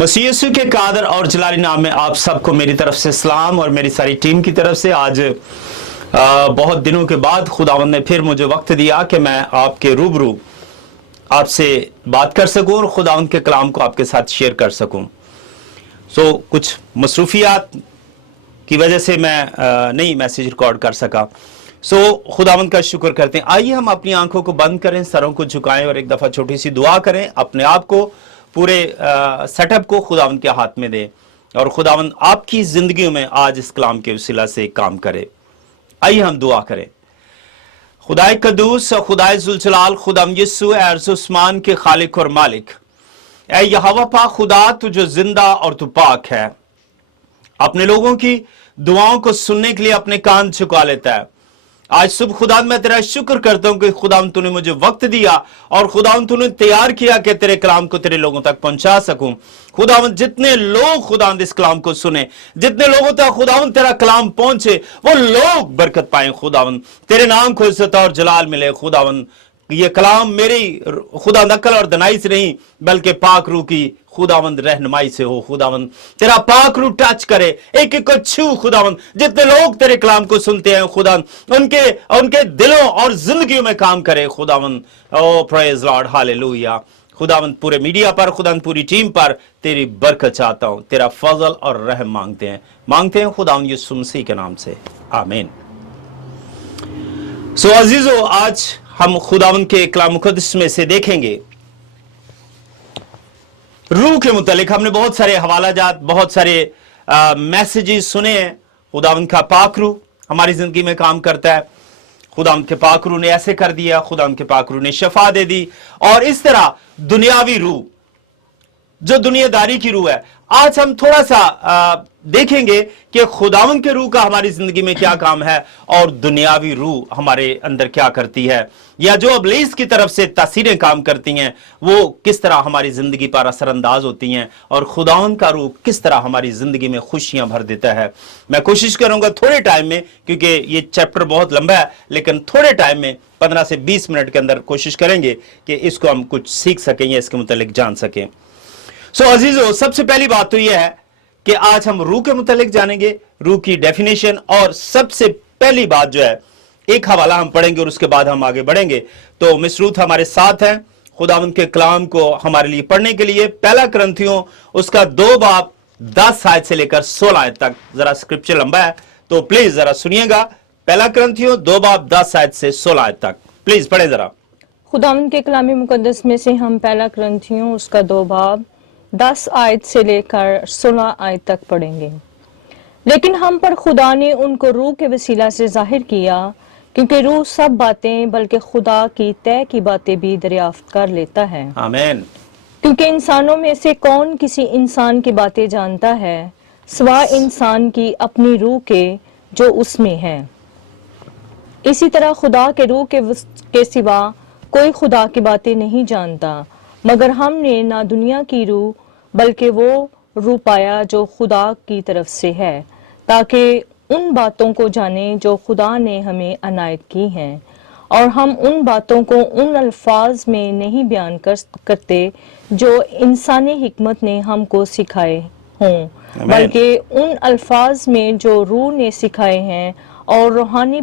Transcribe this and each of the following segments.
मसीह यीशु के कादर और जलाली नाम में आप सबको मेरी तरफ से सलाम और मेरी सारी टीम की तरफ से। आज बहुत दिनों के बाद खुदावंद ने फिर मुझे वक्त दिया कि मैं आपके रूबरू आपसे बात कर सकूं और खुदावंद के कलाम को आपके साथ शेयर कर सकूं। कुछ मसरूफियात की वजह से मैं नहीं मैसेज रिकॉर्ड कर सका। खुदावंद का शुक्र करते हैं। आइए हम अपनी आंखों को बंद करें, सरों को झुकाएं और एक दफ़ा छोटी सी दुआ करें। अपने आप को, पूरे सेटअप को खुदावंद के हाथ में दें और खुदावंद आपकी ज़िंदगी में आज इस कलाम के वसीला से काम करे। आइए हम दुआ करें। खुदाए कदूस, खुदाए जुलजलाल, खुदाम यीशु अर्ज़-ओ-उस्मान के खालिक और मालिक, ऐ यहोवा पाक खुदा, तू जो जिंदा और तू पाक है, अपने लोगों की दुआओं को सुनने के लिए अपने कान झुका लेता है। आज सुबह खुदा मैं तेरा शुक्र करता हूं कि खुदा तूने मुझे वक्त दिया और खुदा तूने तैयार किया कि तेरे कलाम को तेरे लोगों तक पहुंचा सकूं। खुदा जितने लोग खुदा इस कलाम को सुने, जितने लोगों तक खुदा तेरा कलाम पहुंचे, वो लोग बरकत पाए। खुदा तेरे नाम को इज्जत और जलाल मिले। खुदा ये कलाम मेरी खुदा नकल और दनाई से नहीं बल्कि पाक रूह की खुदावंद रहनुमाई से हो। खुदावंद तेरा पाक रूह टच करे, एक एक को छू। खुदावंद जितने लोग तेरे कलाम को सुनते हैं खुदा उनके दिलों और जिंदगियों में काम करे। खुदावंद ओ प्रेज लॉर्ड, हालेलुया। खुदावंद पूरे मीडिया पर, खुदावंद पूरी टीम पर तेरी बरकत चाहता हूं, तेरा फजल और रहम मांगते हैं खुदावंद यीशु मसीह के नाम से, आमीन। अजीजों, आज हम खुदावंद के कलाम मुकद्दस में से देखेंगे रूह के मुतालिक। हमने बहुत सारे हवालाजात, बहुत सारे मैसेजेस सुने हैं। खुदावंद का पाक रूह हमारी जिंदगी में काम करता है। खुदावंद के पाक रूह ने ऐसे कर दिया, खुदावंद के पाक रूह ने शफा दे दी। और इस तरह दुनियावी रूह, जो दुनियादारी की रूह है, आज हम थोड़ा सा देखेंगे कि खुदावंद के रूह का हमारी जिंदगी में क्या काम है और दुनियावी रूह हमारे अंदर क्या करती है, या जो इब्लीस की तरफ से तासीरें काम करती हैं वो किस तरह हमारी जिंदगी पर असरअंदाज होती हैं और खुदावंद का रूह किस तरह हमारी जिंदगी में खुशियां भर देता है। मैं कोशिश करूंगा थोड़े टाइम में, क्योंकि ये चैप्टर बहुत लंबा है, लेकिन थोड़े टाइम में 15 से 20 मिनट के अंदर कोशिश करेंगे कि इसको हम कुछ सीख सकें या इसके मुतालिक जान सकें। अजीजों, सबसे पहली बात तो यह है कि आज हम रूह के मुतालिक जानेंगे, रूह की डेफिनेशन। और सबसे पहली बात जो है, एक हवाला हम पढ़ेंगे और उसके बाद हम आगे बढ़ेंगे। तो मिस रूथ हमारे साथ हैं खुदावंद के कलाम को हमारे लिए पढ़ने के लिए। पहला करंथियों उसका 2 बाब 10 आयत से लेकर 16 आयत तक। जरा स्क्रिप्चर लंबा है तो प्लीज जरा सुनिएगा। पहला करंथियों 2 बाब 10 आयत से 16 आयत तक, प्लीज पढ़े जरा। खुदावंद के कलाम मुकद्दस में से हम पहला करंथियों उसका 2 बाब 10 आयत से लेकर 16 आयत तक पढ़ेंगे। लेकिन हम पर खुदा ने उनको रूह के वसीला से जाहिर किया, क्योंकि रूह सब बातें बल्कि खुदा की तय की बातें भी दरियाफ्त कर लेता है। आमीन। क्योंकि इंसानों में से कौन किसी इंसान की बातें जानता है सिवा इंसान की अपनी रूह के जो उसमें है। इसी तरह खुदा के रूह के सिवा कोई खुदा की बातें नहीं जानता, मगर हमने ना दुनिया की रूह बल्कि वो रूह पाया जो खुदा की तरफ से है, ताकि उन बातों को जाने जो खुदा ने हमें अनायत की हैं। और हम उन बातों को उन अल्फाज में नहीं बयान करते जो इंसानी हिकमत ने हमको सिखाए हों, बल्कि उन अल्फाज में जो रूह ने सिखाए हैं और रूहानी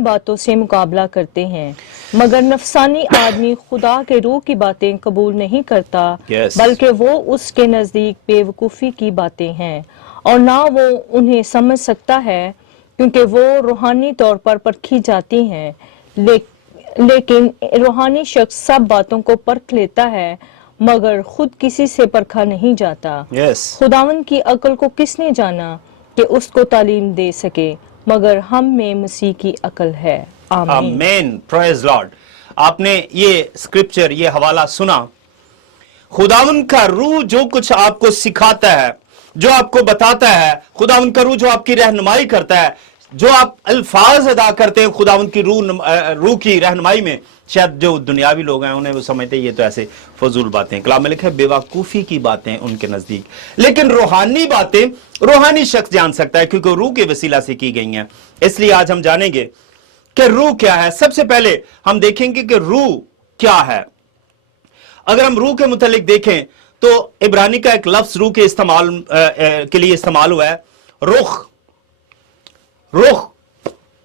बातों से मुकाबला करते हैं। मगर नफसानी आदमी खुदा के रूह की बातें कबूल नहीं करता, बल्कि वो उसके नजदीक बेवकूफ़ी की बातें हैं और ना वो उन्हें समझ सकता है, क्योंकि वो रूहानी तौर पर परखी जाती हैं। लेकिन रूहानी शख्स सब बातों को परख लेता है, मगर खुद किसी से परखा नहीं जाता। खुदावंद की अक्ल को किसने जाना कि उसको तालीम दे सके, मगर हम में मसीह की अकल है। आमीन, प्रेज लॉर्ड। आपने ये स्क्रिप्चर, ये हवाला सुना। खुदावंद का रूह जो कुछ आपको सिखाता है, जो आपको बताता है, खुदावंद का रूह जो आपकी रहनुमाई करता है, जो आप अल्फाज अदा करते हैं खुदावंद की रूह की रहनुमाई में। शायद जो दुनियावी लोग हैं उन्हें वो समझते हैं ये तो ऐसे फजूल बातें, कलाम में लिखा है बेवकूफ़ी की बातें उनके नजदीक। लेकिन रूहानी बातें रूहानी शख्स जान सकता है, क्योंकि रूह के वसीला से की गई हैं। इसलिए आज हम जानेंगे कि रूह क्या है। सबसे पहले हम देखेंगे कि रूह क्या है। अगर हम रूह के मुतालिक देखें तो इब्रानी का एक लफ्ज रूह के इस्तेमाल के लिए इस्तेमाल हुआ है, रुख। रुख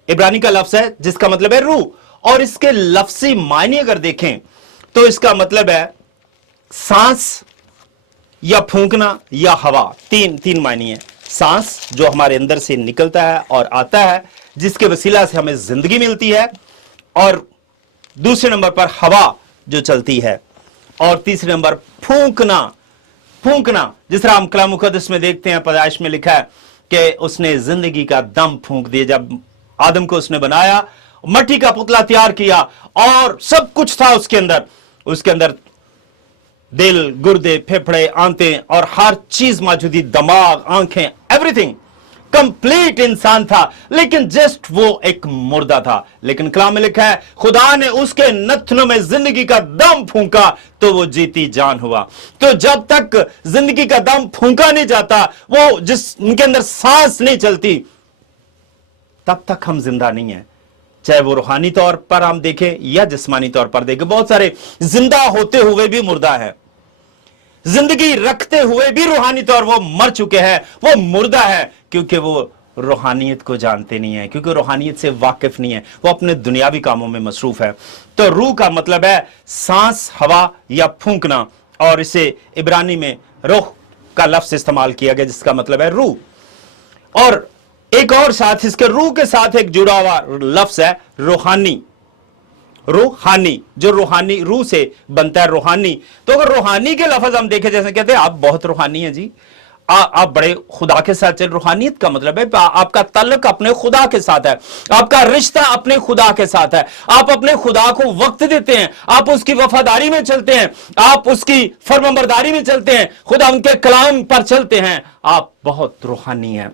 इब्रानी का लफ्ज है जिसका मतलब है रूह, और इसके लफ्जी मायने अगर देखें तो इसका मतलब है सांस या फूंकना या हवा। तीन मायने हैं। सांस जो हमारे अंदर से निकलता है और आता है, जिसके वसीला से हमें जिंदगी मिलती है, और दूसरे नंबर पर हवा जो चलती है, और तीसरे नंबर फूंकना। फूंकना जिस तरह हम कलाम मुकद्दस में देखते हैं, पैदाइश में लिखा है कि उसने जिंदगी का दम फूंक दिया। जब आदम को उसने बनाया, मट्टी का पुतला तैयार किया और सब कुछ था उसके अंदर दिल, गुर्दे, फेफड़े, आंतें और हर चीज मौजूद, दिमाग, आंखें, एवरीथिंग कंप्लीट इंसान था, लेकिन जस्ट वो एक मुर्दा था। लेकिन कलाम में लिखा है खुदा ने उसके नथनों में जिंदगी का दम फूंका तो वो जीती जान हुआ। तो जब तक जिंदगी का दम फूंका नहीं जाता, वो उनके अंदर सांस नहीं चलती, तब तक हम जिंदा नहीं है। चाहे वो रूहानी तौर पर हम देखें या जिस्मानी तौर पर देखें, बहुत सारे जिंदा होते हुए भी मुर्दा है, जिंदगी रखते हुए भी रूहानी तौर वो मर चुके हैं, वो मुर्दा है, क्योंकि वो रूहानियत को जानते नहीं है, क्योंकि रूहानियत से वाकिफ नहीं है, वो अपने दुनियावी कामों में मसरूफ है। तो रूह का मतलब है सांस, हवा या फूंकना, और इसे इब्रानी में रूह का लफ्ज इस्तेमाल किया गया जिसका मतलब है रूह। और एक और साथ इसके रूह के साथ एक जुड़ा हुआ लफ्ज है रूहानी। रूहानी जो रूहानी रूह से बनता है, रूहानी। तो अगर रूहानी के लफ्ज हम देखें, जैसे कहते हैं आप बहुत रूहानी हैं जी, आप बड़े खुदा के साथ चल। रूहानियत का मतलब है आपका ताल्लुक अपने खुदा के साथ है, आपका रिश्ता अपने खुदा के साथ है, आप अपने खुदा को वक्त देते हैं, आप उसकी वफादारी में चलते हैं, आप उसकी फरमाबरदारी में चलते हैं, खुदा उनके कलाम पर चलते हैं, आप बहुत रूहानी हैं।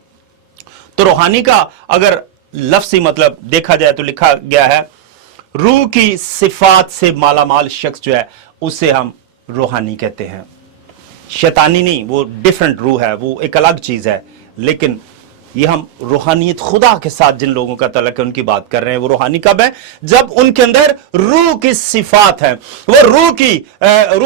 तो रूहानी का अगर लफ्जी मतलब देखा जाए तो लिखा गया है रूह की सिफात से मालामाल शख्स जो है उसे हम रूहानी कहते हैं। शैतानी नहीं, वो डिफरेंट रूह है, वो एक अलग चीज है। लेकिन ये हम रूहानियत खुदा के साथ जिन लोगों का तल्लुक है उनकी बात कर रहे हैं। वो रूहानी कब है? जब उनके अंदर रूह की सिफात है, वो रूह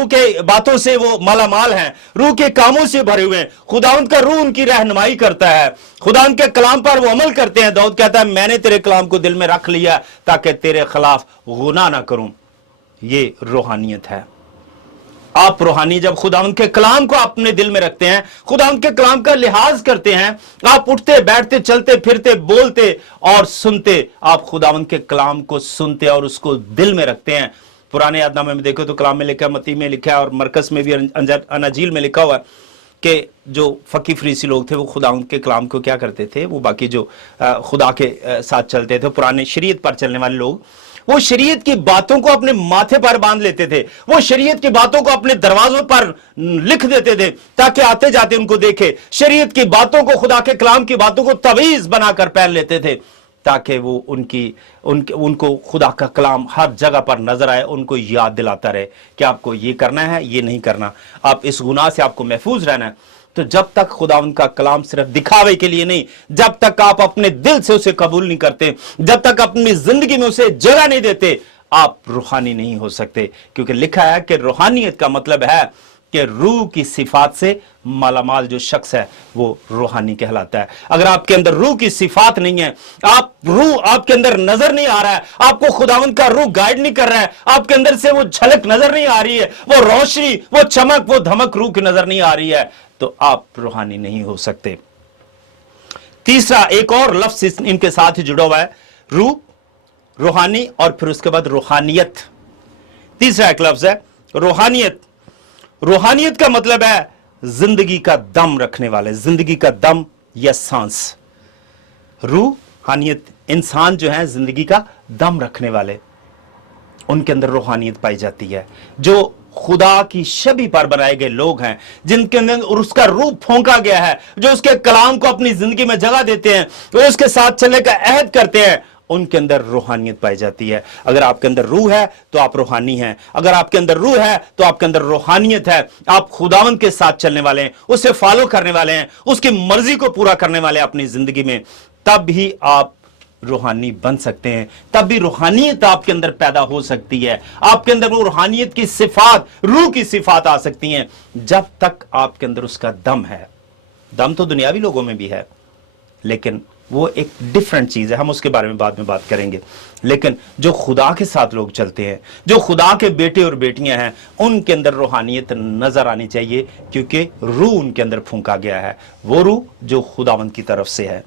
के बातों से वो मालामाल हैं, रूह के कामों से भरे हुए हैं। खुदावंद का रूह उनकी रहनुमाई करता है, खुदावंद के कलाम पर वो अमल करते हैं। दाऊद कहता है मैंने तेरे कलाम को दिल में रख लिया ताकि तेरे खिलाफ गुनाह ना करूं। ये रूहानियत है। आप रूहानी जब खुदावंद के कलाम को अपने दिल में रखते हैं, खुदावंद के कलाम का लिहाज करते हैं, आप उठते बैठते चलते फिरते बोलते और सुनते, आप खुदावंद के कलाम को सुनते और उसको दिल में रखते हैं। पुराने यादनामे में देखो तो कलाम में लिखा है, मत्ती में लिखा है और मरकस में भी अनाजील में लिखा हुआ है कि जो फकी फरीसी लोग थे वो खुदावंद के कलाम को क्या करते थे, वो बाकी जो खुदा के साथ चलते थे, पुराने शरीयत पर चलने वाले लोग, वो शरीयत की बातों को अपने माथे पर बांध लेते थे, वो शरीयत की बातों को अपने दरवाजों पर लिख देते थे ताकि आते जाते उनको देखे। शरीयत की बातों को, खुदा के कलाम की बातों को तवीज बनाकर पहन लेते थे ताकि वो उनको खुदा का कलाम हर जगह पर नजर आए, उनको याद दिलाता रहे कि आपको ये करना है, ये नहीं करना, आप इस गुनाह से आपको महफूज रहना है। तो जब तक खुदावंद का कलाम सिर्फ दिखावे के लिए नहीं, जब तक आप अपने दिल से उसे कबूल नहीं करते, जब तक अपनी जिंदगी में उसे जगह नहीं देते, आप रूहानी नहीं हो सकते। क्योंकि लिखा है कि रूहानियत का मतलब है कि रूह की सिफात से मालामाल जो शख्स है वो रूहानी कहलाता है। अगर आपके अंदर रूह की सिफात नहीं है, रूह आपके अंदर नजर नहीं आ रहा है, आपको खुदावंद का रूह गाइड नहीं कर रहा है, आपके अंदर से वो झलक नजर नहीं आ रही है, वो रोशनी, वो चमक, वो धमक रूह की नजर नहीं आ रही है, तो आप रूहानी नहीं हो सकते। तीसरा एक और लफ्ज इनके साथ ही जुड़ा हुआ है, रूह, रूहानी और फिर उसके बाद रूहानियत। तीसरा एक लफ्ज है रूहानियत। रूहानियत का मतलब है जिंदगी का दम रखने वाले, जिंदगी का दम या सांस। रूहानियत इंसान जो है जिंदगी का दम रखने वाले, उनके अंदर रूहानियत पाई जाती है। जो खुदा की शबी पर बनाए गए लोग हैं, जिनके अंदर उसका रूह फूंका गया है, जो उसके कलाम को अपनी जिंदगी में जगह देते हैं, वो उसके साथ चलने का अहद करते हैं, उनके अंदर रूहानियत पाई जाती है। अगर आपके अंदर रूह है तो आप रूहानी हैं, अगर आपके अंदर रूह है तो आपके अंदर रूहानियत है। आप खुदावंद के साथ चलने वाले हैं, उसे फॉलो करने वाले हैं, उसकी मर्जी को पूरा करने वाले हैं अपनी जिंदगी में, तब ही आप रूहानी बन सकते हैं, तब भी रूहानियत आपके अंदर पैदा हो सकती है, आपके अंदर वो रूहानियत की सिफात, रूह की सिफात आ सकती हैं, जब तक आपके अंदर उसका दम है। दम तो दुनियावी लोगों में भी है, लेकिन वो एक डिफरेंट चीज है, हम उसके बारे में बाद में बात करेंगे। लेकिन जो खुदा के साथ लोग चलते हैं, जो खुदा के बेटे और बेटियां हैं, उनके अंदर रूहानियत नजर आनी चाहिए, क्योंकि रूह उनके अंदर फूंका गया है, वो रूह जो खुदावंद की तरफ से है।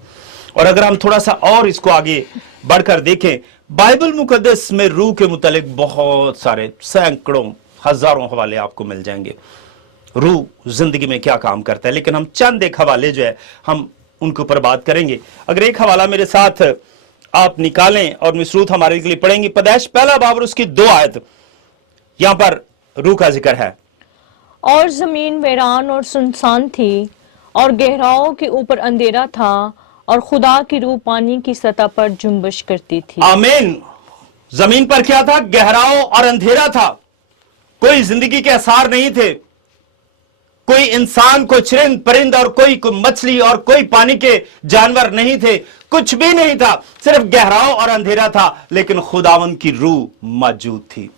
और अगर हम थोड़ा सा और इसको आगे बढ़कर देखें, बाइबल मुकद्दस में रूह के मुतालिक बहुत सारे सैकड़ों हजारों हवाले आपको मिल जाएंगे, रूह जिंदगी में क्या काम करता है। लेकिन हम चंद एक हवाले जो है हम उनके ऊपर बात करेंगे। अगर एक हवाला मेरे साथ आप निकालें और मिसरूत हमारे लिए पढ़ेंगे, पैदाइश पहला बाब और उसकी 2 आयत, यहां पर रूह का जिक्र है। और जमीन वीरान और सुनसान थी और गहराओं के ऊपर अंधेरा था और खुदा की रूह पानी की सतह पर जुम्बश करती थी। आमीन। जमीन पर क्या था? गहराओं और अंधेरा था, कोई जिंदगी के आसार नहीं थे, कोई इंसान, कोई चिरिंद परिंद और कोई मछली और कोई पानी के जानवर नहीं थे, कुछ भी नहीं था, सिर्फ गहराओं और अंधेरा था। लेकिन खुदावंद की रूह मौजूद थी।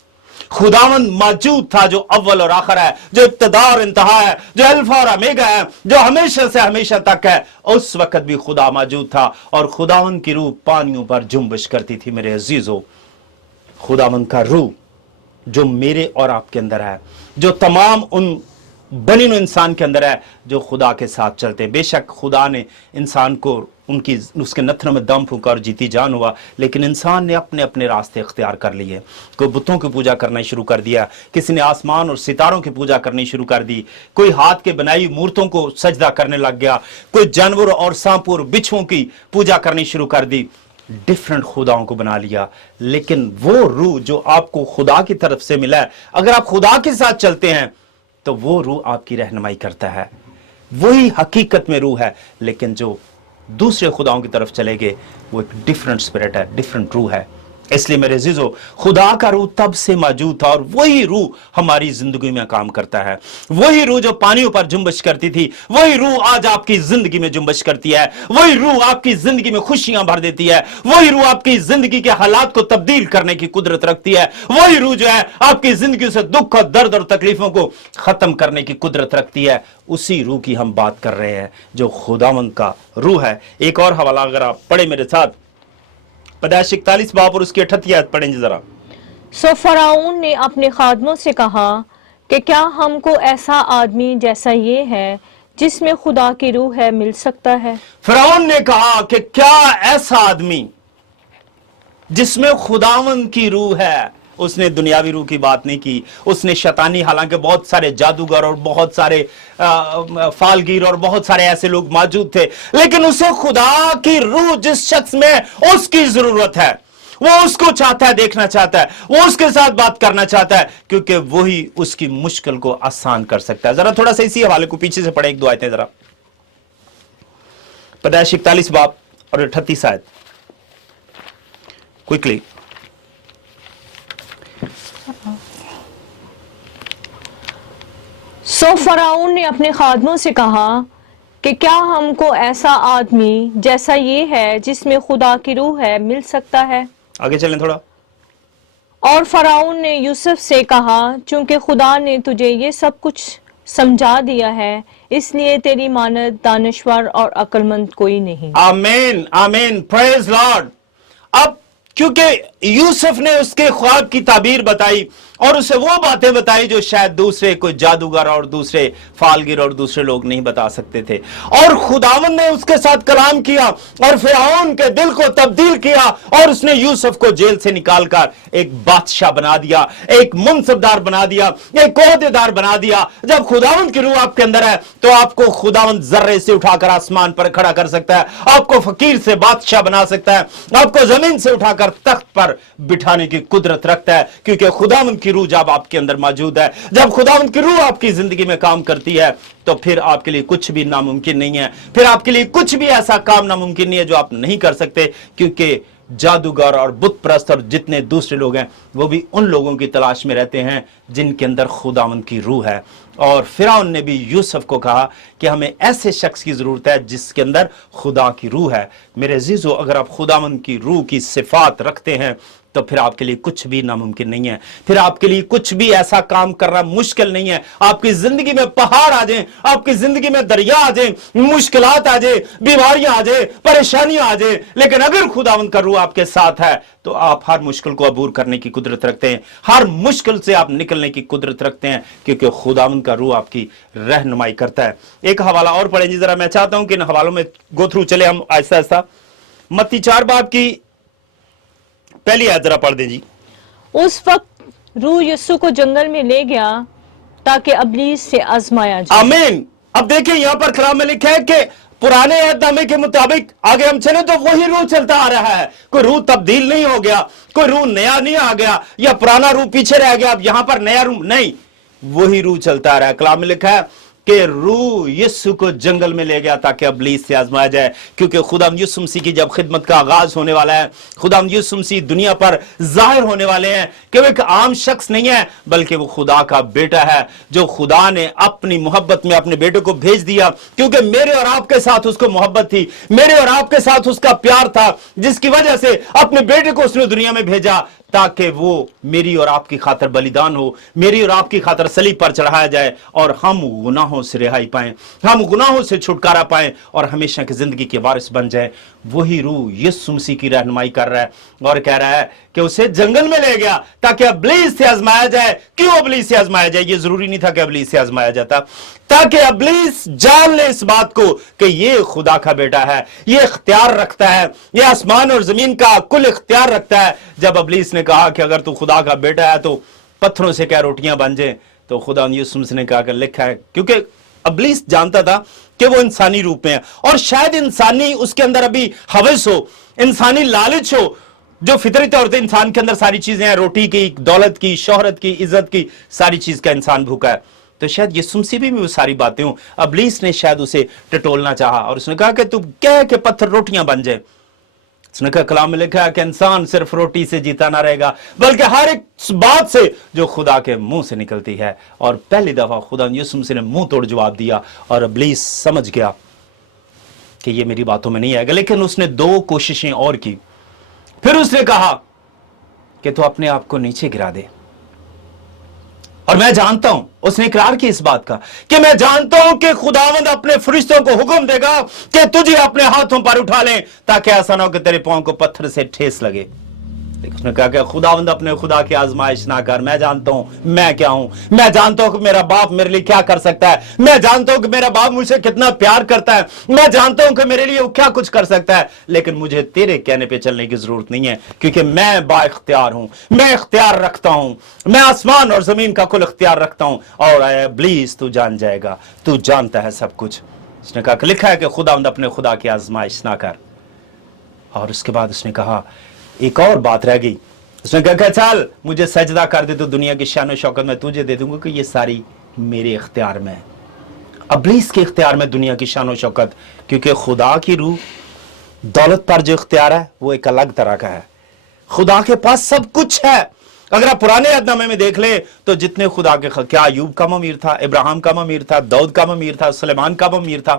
खुदावंद मौजूद था, जो अव्वल और आखिर है, जो इब्तिदा और इंतहा है, जो अल्फा और ओमेगा है, जो हमेशा से हमेशा तक है। उस वक्त भी खुदा मौजूद था और खुदावंद की रूह पानियों पर जुम्बिश करती थी। मेरे अजीजों, खुदावंद का रूह जो मेरे और आपके अंदर है, जो तमाम उन बनी हुए इंसान के अंदर है जो खुदा के साथ चलते हैं। बेशक खुदा ने इंसान को उसके नथनों में दम फूंका और जीती जान हुआ, लेकिन इंसान ने अपने अपने रास्ते इख्तियार कर लिए। कोई बुतों की पूजा करना शुरू कर दिया, किसी ने आसमान और सितारों की पूजा करनी शुरू कर दी, कोई हाथ के बनाई मूर्तों को सजदा करने लग गया, कोई जानवरों और सांपों और बिच्छुओं की पूजा करनी शुरू कर दी, डिफरेंट खुदाओं को बना लिया। लेकिन वो रूह जो आपको खुदा की तरफ से मिला है, अगर आप खुदा के साथ चलते हैं तो वो रूह आपकी रहनुमाई करता है, वही हकीकत में रूह है। लेकिन जो दूसरे खुदाओं की तरफ चले गए, वो एक डिफरेंट स्पिरिट है, डिफरेंट रूह है। इसलिए मेरे अजीजों, खुदा का रूह तब से मौजूद था और वही रूह हमारी जिंदगी में काम करता है। वही रूह जो पानियों पर जुम्बिश करती थी, वही रूह आज आपकी जिंदगी में जुम्बिश करती है। वही रूह आपकी जिंदगी में खुशियां भर देती है। वही रूह आपकी जिंदगी के हालात को तब्दील करने की कुदरत रखती है। वही रूह जो है आपकी जिंदगी से दुख और दर्द और तकलीफों को खत्म करने की कुदरत रखती है। उसी रूह की हम बात कर रहे हैं जो खुदावंद का रूह है। एक और हवाला अगर आप पढ़े मेरे साथ, पैदाइश 41 बाब और उसकी 38 आयत पढ़ेंगे जरा। सो फराउन ने अपने खादमों से कहा कि क्या हमको ऐसा आदमी जैसा ये है जिसमें खुदा की रूह है मिल सकता है। फराउन ने कहा कि क्या ऐसा आदमी जिसमें खुदावंद की रूह है। उसने दुनियावी रूह की बात नहीं की, उसने शैतानी, हालांकि बहुत सारे जादूगर और बहुत सारे फालगीर और बहुत सारे ऐसे लोग मौजूद थे, लेकिन उसे खुदा की रूह जिस शख्स में उसकी जरूरत है, वो उसको चाहता है, देखना चाहता है, वो उसके साथ बात करना चाहता है, क्योंकि वही उसकी मुश्किल को आसान कर सकता है। जरा थोड़ा सा इसी हवाले को पीछे से पढ़े, 1-2 आयतें जरा। पैदाइश 41 बाब और 38 आयत क्विकली। सो फराउन ने अपने खादमों से कहा कि क्या हमको ऐसा आदमी जैसा ये है जिसमें खुदा की रूह है मिल सकता है। आगे चलें थोड़ा। और फराउन ने यूसुफ से कहा, चूंकि खुदा ने तुझे ये सब कुछ समझा दिया है, इसलिए तेरी मानद दानश्वर और अक्लमंद कोई नहीं। आमीन, आमीन, प्रेज लॉर्ड। अब क्योंकि यूसुफ ने उसके ख्वाब की ताबीर बताई और उसे वो बातें बताई जो शायद दूसरे कोई जादूगर और दूसरे फालगिर और दूसरे लोग नहीं बता सकते थे, और खुदावंद ने उसके साथ कलाम किया और फिरौन के दिल को तब्दील किया और उसने यूसुफ को जेल से निकालकर एक बादशाह बना दिया, एक मुनसबदार बना दिया, एक ओहदेदार बना दिया। जब खुदावंद की रूह आपके अंदर है तो आपको खुदावंद जर्रे से उठाकर आसमान पर खड़ा कर सकता है, आपको फकीर से बादशाह बना सकता है, आपको जमीन से उठाकर तख्त पर बिठाने की कुदरत रखता है, क्योंकि खुदावंद की रूह जब आपके अंदर मौजूद है, जब खुदावंद की रूह आपकी जिंदगी में काम करती है, तो फिर आपके लिए कुछ भी नामुमकिन नहीं है। फिर आपके लिए कुछ भी ऐसा काम नामुमकिन नहीं है जो आप नहीं कर सकते, क्योंकि जादूगर और बुत परस्त और जितने दूसरे लोग हैं वो भी उन लोगों की तलाश में रहते हैं जिनके अंदर खुदावंद की रूह है। اور فرعون نے بھی یوسف کو کہا کہ ہمیں ایسے شخص کی ضرورت ہے جس کے اندر خدا کی روح ہے۔ میرے عزیزو، اگر آپ خداوند کی روح کی صفات رکھتے ہیں تو پھر آپ کے لیے کچھ بھی ناممکن نہیں ہے، پھر آپ کے لیے کچھ بھی ایسا کام کرنا مشکل نہیں ہے۔ آپ کی زندگی میں پہاڑ آ جائیں، آپ کی زندگی میں دریا آ جائیں، مشکلات آ جائیں، بیماریاں آ جائیں، پریشانیاں آ جائیں، لیکن اگر خداوند کا روح آپ کے ساتھ ہے تو آپ ہر مشکل کو عبور کرنے کی قدرت رکھتے ہیں، ہر مشکل سے آپ نکلنے کی قدرت رکھتے ہیں، کیونکہ خداوند کا روح آپ کی رہنمائی کرتا ہے۔ ایک حوالہ اور پڑھیں جی ذرا، میں چاہتا ہوں کہ ان حوالوں میں گو تھرو چلے ہم آہستہ آہستہ۔ متی 4 باب کی پہلی آیت ذرا پڑھ دیں جی۔ اس وقت روح یسوع کو جنگل میں لے گیا تاکہ ابلیس سے آزمایا جائے۔ آمین۔ اب دیکھیں یہاں پر کلام میں لکھا ہے کہ پرانے عہد نامے کے مطابق آگے ہم چلیں تو وہی روح چلتا آ رہا ہے، کوئی روح تبدیل نہیں ہو گیا، کوئی روح نیا نہیں آ گیا یا پرانا روح پیچھے رہ گیا اب یہاں پر نیا روح نہیں، وہی روح چلتا آ رہا ہے۔ کلام میں لکھا ہے کہ روح یسوع کو جنگل میں لے گیا تاکہ ابلیس سے آزمایا جائے، کیونکہ خداوند یسوع مسیح کی جب خدمت کا آغاز ہونے والا ہے، خداوند یسوع مسیح دنیا پر ظاہر ہونے والے ہیں کہ وہ ایک عام شخص نہیں ہے بلکہ وہ خدا کا بیٹا ہے، جو خدا نے اپنی محبت میں اپنے بیٹے کو بھیج دیا، کیونکہ میرے اور آپ کے ساتھ اس کو محبت تھی، میرے اور آپ کے ساتھ اس کا پیار تھا، جس کی وجہ سے اپنے بیٹے کو اس نے دنیا میں بھیجا تاکہ وہ میری اور آپ کی خاطر بلیدان ہو، میری اور آپ کی خاطر صلیب پر چڑھایا جائے اور ہم گناہوں سے رہائی پائیں، ہم گناہوں سے چھٹکارا پائیں اور ہمیشہ کی زندگی کے وارث بن جائیں۔ وہی روح یسوع مسیح کی رہنمائی کر رہا ہے اور کہہ رہا ہے کہ اسے جنگل میں لے گیا تاکہ ابلیس سے آزمایا جائے۔ کیوں ابلیس سے آزمایا جائے؟ یہ ضروری نہیں تھا کہ ابلیس سے آزمایا جاتا، تاکہ ابلیس جان لے اس بات کو کہ یہ خدا کا بیٹا ہے، یہ اختیار رکھتا ہے، یہ آسمان اور زمین کا کل اختیار رکھتا ہے۔ جب ابلیس نے کہا کہ اگر تو خدا کا بیٹا ہے تو پتھروں سے کیا روٹیاں بن جائیں، تو خدا یسوع مسیح نے کہا کہ لکھا ہے، کیونکہ ابلیس جانتا تھا کہ وہ انسانی روپ میں ہے اور شاید انسانی اس کے اندر ابھی ہوس ہو، انسانی لالچ ہو، جو فطری طور پہ انسان کے اندر ساری چیزیں ہیں، روٹی کی، دولت کی، شہرت کی، عزت کی، ساری چیز کا انسان بھوکا ہے۔ تو شاید یسوع مسیح بھی وہ ساری باتیں ہوں، ابلیس نے شاید اسے ٹٹولنا چاہا اور اس نے کہا کہ تو کہہ کہ پتھر روٹیاں بن جائیں۔ اس نے کہا کلام میں لکھا ہے کہ انسان صرف روٹی سے جیتا نہ رہے گا بلکہ ہر ایک بات سے جو خدا کے منہ سے نکلتی ہے۔ اور پہلی دفعہ خدا یسوع مسیح نے منہ توڑ جواب دیا اور ابلیس سمجھ گیا کہ یہ میری باتوں میں نہیں آئے گا، لیکن اس نے 2 کوششیں اور کی۔ پھر اس نے کہا کہ تو اپنے آپ کو نیچے گرا دے، اور میں جانتا ہوں، اس نے اقرار کی اس بات کا کہ میں جانتا ہوں کہ خداوند اپنے فرشتوں کو حکم دے گا کہ تجھے اپنے ہاتھوں پر اٹھا لیں تاکہ ایسا نہ ہو کہ تیرے پاؤں کو پتھر سے ٹھیس لگے۔ لیکن اس نے کہا کہ خداوند اپنے خدا کی آزمائش نہ کر، میں جانتا ہوں میں کیا ہوں، میں جانتا ہوں کہ میرا باپ میرے لیے کیا کر سکتا ہے، میں جانتا ہوں کہ میرا باپ مجھ سے کتنا پیار کرتا ہے، میں جانتا ہوں کہ میرے لیے وہ کیا کچھ کر سکتا ہے، لیکن مجھے تیرے کہنے پہ چلنے کی ضرورت نہیں ہے، کیونکہ میں با اختیار ہوں، میں اختیار رکھتا ہوں، میں آسمان اور زمین کا کل اختیار رکھتا ہوں۔ اور اے ابلیس تو جان جائے گا، تو جانتا ہے سب کچھ۔ اس نے کہا کہ لکھا ہے کہ خداوند اپنے خدا کی آزمائش نہ کر۔ اور اس کے بعد اس نے کہا ایک اور بات رہ گئی، اس نے کہا کہ چل مجھے سجدہ کر دے تو دنیا کی شان و شوکت میں تجھے دے دوں گا، کہ یہ ساری میرے اختیار میں ہے۔ ابلیس کے اختیار میں دنیا کی شان و شوکت، کیونکہ خدا کی روح دولت پر جو اختیار ہے وہ ایک الگ طرح کا ہے۔ خدا کے پاس سب کچھ ہے۔ اگر آپ پرانے عہد نامے میں دیکھ لیں تو جتنے خدا کے کیا ایوب کم امیر تھا، ابراہیم کم امیر تھا، داؤد کم امیر تھا، سلیمان کم امیر تھا،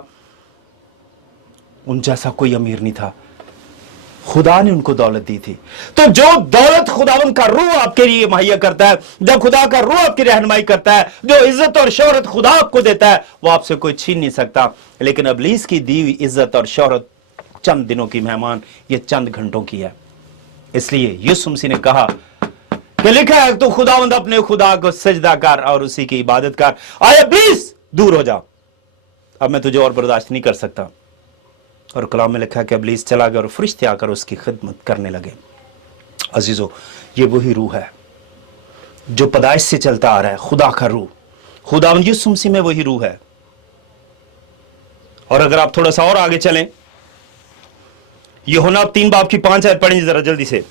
ان جیسا کوئی امیر نہیں تھا، خدا نے ان کو دولت دی تھی۔ تو جو دولت خداوند کا روح آپ کے لیے مہیا کرتا ہے، جب خدا کا روح آپ کی رہنمائی کرتا ہے، جو عزت اور شہرت خدا آپ کو دیتا ہے وہ آپ سے کوئی چھین نہیں سکتا۔ لیکن ابلیس کی دی ہوئی عزت اور شہرت چند دنوں کی مہمان، یہ چند گھنٹوں کی ہے۔ اس لیے یسوع مسیح نے کہا کہ لکھا ہے تو خداوند اپنے خدا کو سجدہ کر اور اسی کی عبادت کر، آئے ابلیس دور ہو جا، اب میں تجھے اور برداشت نہیں کر سکتا۔ اور کلام میں لکھا کہ ابلیس چلا گیا اور فرشتے آ کر اس کی خدمت کرنے لگے۔ عزیزو، یہ وہی روح ہے جو پیدائش سے چلتا آ رہا ہے، خدا کا روح، خداوند یسوع مسیح میں وہی روح ہے۔ اور اگر آپ تھوڑا سا اور آگے چلیں، یوحنا 3 باب کی 5 آیت پڑھیں ذرا جلدی سے۔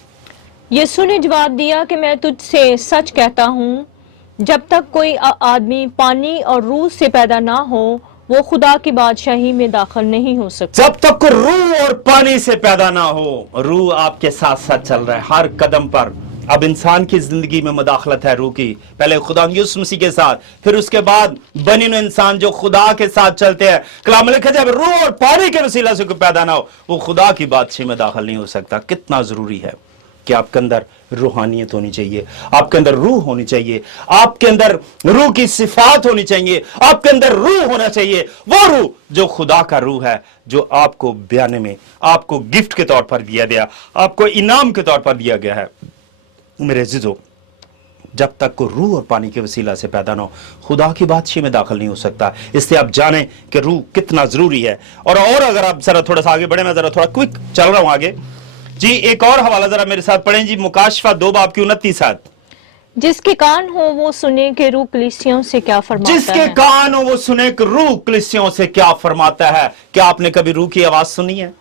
یسوع نے جواب دیا کہ میں تجھ سے سچ کہتا ہوں، جب تک کوئی آدمی پانی اور روح سے پیدا نہ ہو وہ خدا کی بادشاہی میں داخل نہیں ہو سکتا۔ جب تک روح اور پانی سے پیدا نہ ہو، روح آپ کے ساتھ ساتھ چل رہا ہے، ہر قدم پر अब इंसान की जिंदगी में मुदाखलत है रूह की, पहले खुदा यूसुफ मसीह के साथ, फिर उसके बाद बनी नूं इंसान जो खुदा के साथ चलते हैं। कलाम में लिखा है, जब रूह और पानी के वसीला से कोई पैदा ना हो वो खुदा की बादशाही में दाखिल नहीं हो सकता। कितना जरूरी है कि आपके अंदर रूहानियत होनी चाहिए, आपके अंदर रूह होनी चाहिए, आपके अंदर रूह की सिफात होनी चाहिए, आपके अंदर रूह होना चाहिए, वो रूह जो खुदा का रूह है, जो आपको बयाने में, आपको गिफ्ट के तौर पर दिया गया, आपको इनाम के तौर पर दिया गया है। मेरे अजीजों, जब तक को रूह और पानी के वसीला से पैदा ना हो खुदा की बादशाही में दाखिल नहीं हो सकता। इसलिए आप जानें कि रूह कितना जरूरी है। और अगर आप जरा थोड़ा सा आगे बढ़े, मैं जरा थोड़ा क्विक चल रहा हूं आगे जी। एक और हवाला जरा मेरे साथ पढ़ें जी, मुकाशफा 2 बाब की 29 आयत। जिसके कान हो वो सुने कि रूह कलीसियों से क्या फरमाता जिसके है। कान हो वो सुने कि रूह कलीसियों से क्या फरमाता है। क्या आपने कभी रूह की आवाज सुनी है?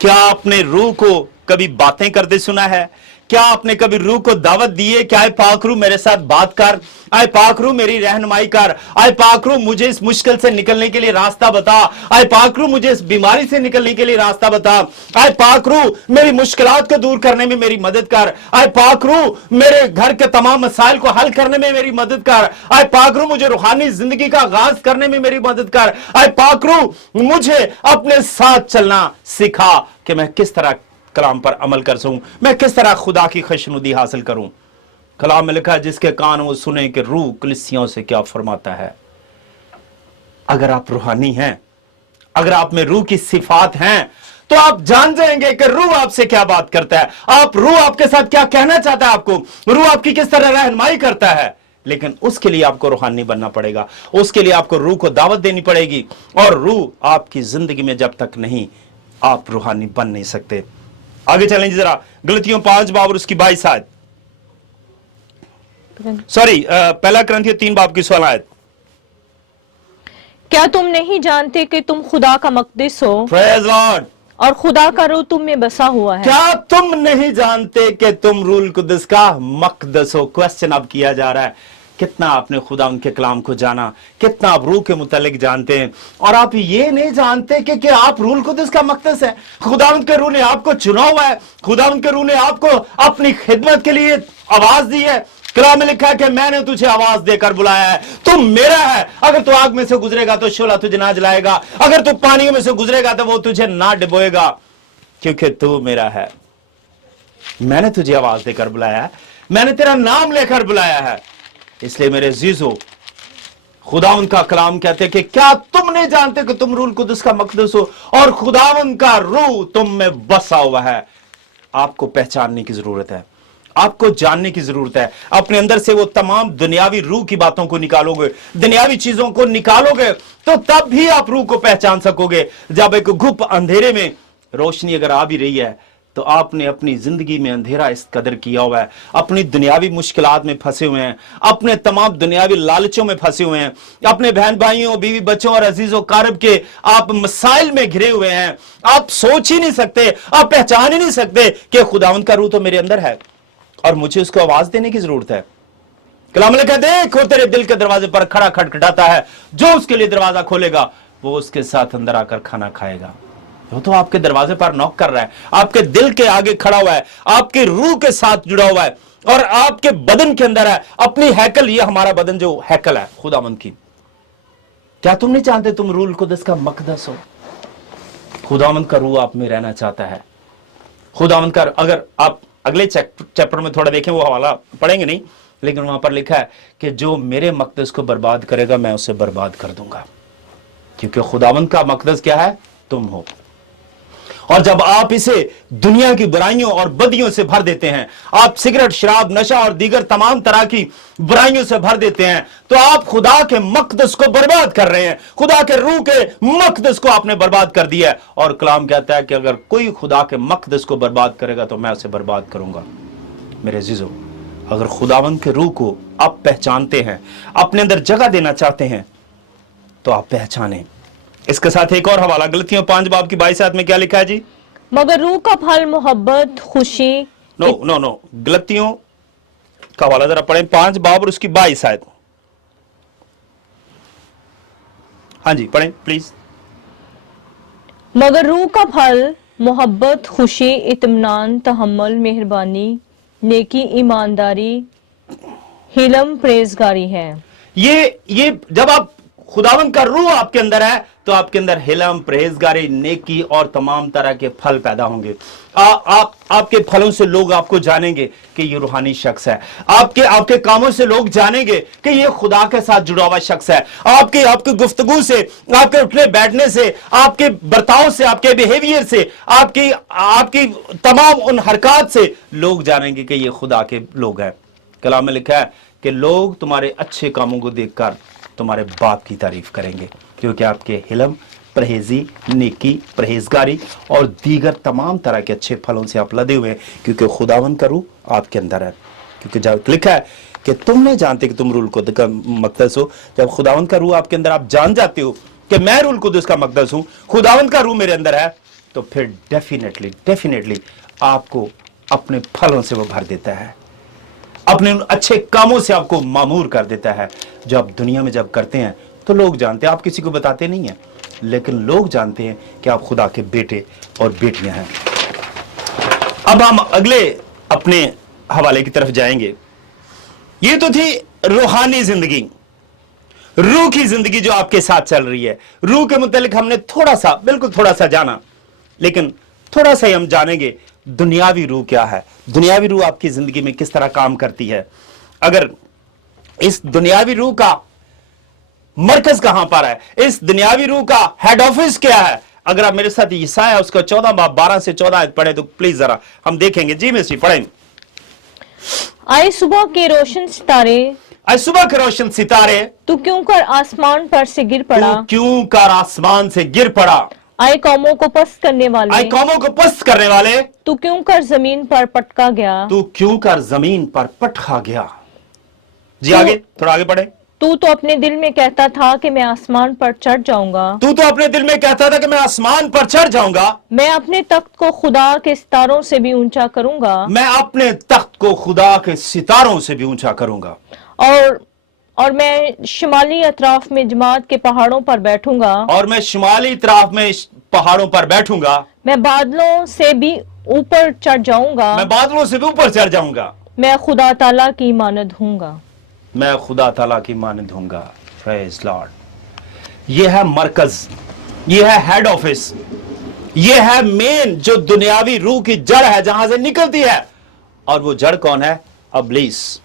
क्या आपने रूह को कभी बातें करते सुना है? क्या आपने कभी रूह को दावत दी है कि आए पाक रूह मेरे साथ बात कर, आए पाक रूह मेरी रहनुमाई कर, आए पाक रूह मुझे इस मुश्किल से निकलने के लिए रास्ता बता, आए पाक रूह मुझे इस बीमारी से निकलने के लिए रास्ता बता, आए पाक रूह मेरी मुश्किलात को दूर करने में मेरी मदद कर, आए पाक रूह मेरे घर के तमाम मसाइल को हल करने में मेरी मदद कर, आए पाक रूह मुझे रूहानी जिंदगी का आगाज करने में मेरी मदद कर, आए पाक रूह मुझे अपने साथ चलना सिखा कि मैं किस तरह कलाम पर अमल कर सकूं, मैं किस तरह खुदा की खुशनुदी हासिल करूं। कलाम में लिखा है, जिसके कान वो सुने कि रूह कलीसियों से क्या फरमाता है। अगर आप रूहानी हैं, अगर आप में रूह की सिफात हैं, तो आप जान जाएंगे कि रूह आपसे क्या बात करता है, आप रूह आपके साथ क्या कहना चाहता है, आपको रूह आपकी किस तरह रहनुमाई करता है। लेकिन उसके लिए आपको रूहानी बनना पड़ेगा, उसके लिए आपको रूह को दावत देनी पड़ेगी। और रूह आपकी जिंदगी में जब तक नहीं, आप रूहानी बन नहीं सकते। आगे चलें जरा, गलतियों 5 बाब और उसकी 22 आयत, सॉरी पहला करंथियों 3 बाब की 16 आयत। क्या तुम नहीं जानते कि तुम खुदा का मकदस हो प्रेज लॉर्ड। और खुदा का रूह तुम में बसा हुआ है। क्या तुम नहीं जानते कि तुम रूल कुदस का मकदस हो? क्वेश्चन अब किया जा रहा है। कितना आपने खुदा उनके कलाम को जाना, कितना आप रूह के मुतालिक जानते हैं, और आप ये नहीं जानते कि आप रूल कुदस का मकदस है। खुदा उनके रूह ने आपको चुना हुआ है, खुदा उनके रूह ने आपको अपनी खिदमत के लिए आवाज दी है। कलाम में लिखा है कि मैंने तुझे आवाज देकर बुलाया है, तुम मेरा है। अगर तू आग में से गुजरेगा तो शोला तुझे ना जलाएगा, अगर तू पानियों में से गुजरेगा तो वो तुझे ना डुबोएगा, क्योंकि तू मेरा है। मैंने तुझे आवाज देकर बुलाया है, मैंने तेरा नाम लेकर बुलाया है। इसलिए मेरे अजीजों, खुदावंद का कलाम कहते हैं कि क्या तुम नहीं जानते कि तुम रूह कुदस का मकदस हो और खुदावंद का रूह तुम में बसा हुआ है। आपको पहचानने की जरूरत है, आपको जानने की जरूरत है। अपने अंदर से वो तमाम दुनियावी रूह की बातों को निकालोगे, दुनियावी चीजों को निकालोगे, तो तब भी आप रूह को पहचान सकोगे। जब एक गुप अंधेरे में रोशनी अगर आ भी रही है, तो आपने अपनी जिंदगी में अंधेरा इस कदर किया हुआ है, अपनी दुनियावी मुश्किलात में फंसे हुए हैं, अपने तमाम दुनियावी लालचों में फंसे हुए हैं, अपने बहन भाइयों, बीवी बच्चों और अजीजों कारब के आप मसाइल में घिरे हुए हैं। आप सोच ही नहीं सकते, आप पहचान ही नहीं सकते कि खुदावंद का रूह तो मेरे अंदर है और मुझे उसको आवाज देने की जरूरत है। कलाम में कहते हैं, देखो तेरे दिल के दरवाजे पर खड़ा खटखटाता है, जो उसके लिए दरवाजा खोलेगा वो उसके साथ अंदर आकर खाना खाएगा। वो तो आपके दरवाजे पर नॉक कर रहा है, आपके दिल के आगे खड़ा हुआ है, आपके रूह के साथ जुड़ा हुआ है और आपके बदन के अंदर है। अपनी हैकल, ये हमारा बदन जो हैकल है खुदावंद की। क्या तुम नहीं जानते तुम रूह कुदस का मकदस हो? खुदावंद का रूह आप में रहना चाहता है। खुदावंद का, अगर आप अगले चैप्टर में थोड़ा देखें, वो हवाला पढ़ेंगे नहीं, लेकिन वहां पर लिखा है कि जो मेरे मकदस को बर्बाद करेगा मैं उसे बर्बाद कर दूंगा। क्योंकि खुदावंद का मकदस क्या है? तुम हो। और जब आप इसे दुनिया की बुराइयों और बदियों से भर देते हैं, आप सिगरेट, शराब, नशा और दीगर तमाम तरह की बुराइयों से भर देते हैं, तो आप खुदा के मकदस को बर्बाद कर रहे हैं। खुदा के रूह के मकदस को आपने बर्बाद कर दिया है। और कलाम कहता है कि अगर कोई खुदा के मकदस को बर्बाद करेगा तो मैं उसे बर्बाद करूंगा। मेरे अजीजों, अगर खुदावंद के रूह को आप पहचानते हैं, अपने अंदर जगह देना चाहते हैं, तो आप पहचानें। इसके साथ एक और हवाला, गलतियों 5 बाब की 22 आयत में क्या लिखा है जी? मगर रूह का फल मोहब्बत, खुशी। नो, गलतियों का हवाला जरा पढ़ें, 5 बाब और उसकी 22 आयत। हाँ जी पढ़ें प्लीज। मगर रूह का फल मोहब्बत, खुशी, इत्मीनान, तहम्मुल, मेहरबानी, नेकी, ईमानदारी, हिलम, परहेजगारी है। ये जब आप खुदावंद का रूह आपके अंदर है तो आपके अंदर हिलम, परहेजगारी, नेकी और तमाम तरह के फल पैदा होंगे। आपके फलों से लोग आपको जानेंगे कि ये रूहानी शख्स है। आपके कामों से लोग जानेंगे कि ये खुदा के साथ जुड़ा हुआ शख्स है। आपकी गुफ्तगू से, आपके उठने बैठने से, आपके बर्ताव से, आपके बिहेवियर से, आपकी तमाम उन हरकत से लोग जानेंगे कि ये खुदा के लोग हैं। कलाम में लिखा है कि लोग तुम्हारे अच्छे कामों को देखकर तुम्हारे बाप की तारीफ करेंगे, क्योंकि आपके हिलम, परहेजी, नेकी, परहेजगारी और दीगर तमाम तरह के अच्छे फलों से आप लदे हुए हैं, क्योंकि खुदावंद का रूह आपके अंदर है। क्योंकि जब लिखा है कि तुम नहीं जानते कि तुम रूल कुद्स का मकदस हो। जब खुदावंद का रूह आपके अंदर, आप जान जाते हो कि मैं रूल कुद्स का मकदस हूं, खुदावंद का रूह मेरे अंदर है, तो फिर डेफिनेटली आपको अपने फलों से वो भर देता है, अपने उन अच्छे कामों से आपको मामूर कर देता है, जो आप दुनिया में जब करते हैं तो लोग जानते हैं। आप किसी को बताते नहीं हैं, लेकिन लोग जानते हैं कि आप खुदा के बेटे और बेटियां हैं। अब हम अगले अपने हवाले की तरफ जाएंगे। ये तो थी रूहानी जिंदगी, रूह की जिंदगी जो आपके साथ चल रही है। रूह के मुतालिक हमने बिल्कुल थोड़ा सा जाना, लेकिन थोड़ा सा ही हम जानेंगे दुनियावी रूह क्या है, दुनियावी रूह आपकी जिंदगी में किस तरह काम करती है। अगर इस दुनियावी रूह का मरकज कहां पर है, इस दुनियावी रूह का हेड ऑफिस क्या है, अगर आप मेरे साथ यशायाह उसका 14 बाब 12 से 14 आयत पढ़े तो प्लीज जरा हम देखेंगे। जी मिस्टी पढ़ें। आए सुबह के रोशन सितारे, आज सुबह के रोशन सितारे, तू क्यों कर आसमान पर से गिर पड़ा, तू क्यों कर आसमान से गिर पड़ा। आए कौमों को पस्त करने वाले, आए कौमों को पस्त करने वाले, तू क्यों कर जमीन पर पटका गया, तू क्यों कर जमीन पर पटका गया। जी आगे, थोड़ा आगे पढ़े। तू तो अपने दिल में कहता था कि मैं आसमान पर चढ़ जाऊंगा, तू तो अपने दिल में कहता था कि मैं आसमान पर चढ़ जाऊंगा, मैं अपने तख्त को खुदा के सितारों से भी ऊंचा करूंगा, मैं अपने तख्त को खुदा के सितारों से भी ऊंचा करूंगा, और मैं शिमाली अतराफ में जमात के पहाड़ों पर बैठूंगा, और मैं शिमाली इतराफ में पहाड़ों पर बैठूंगा, मैं बादलों से भी ऊपर चढ़ जाऊंगा, मैं बादलों से भी ऊपर चढ़ जाऊंगा, मैं खुदा ताला की मानद हूंगा, मैं खुदा ताला की मानद हूंगा। Praise Lord. ये है मरकज, ये है हेड ऑफिस, ये है मेन जो दुनियावी रूह की जड़ है, जहां से निकलती है। और वो जड़ कौन है? इब्लीस,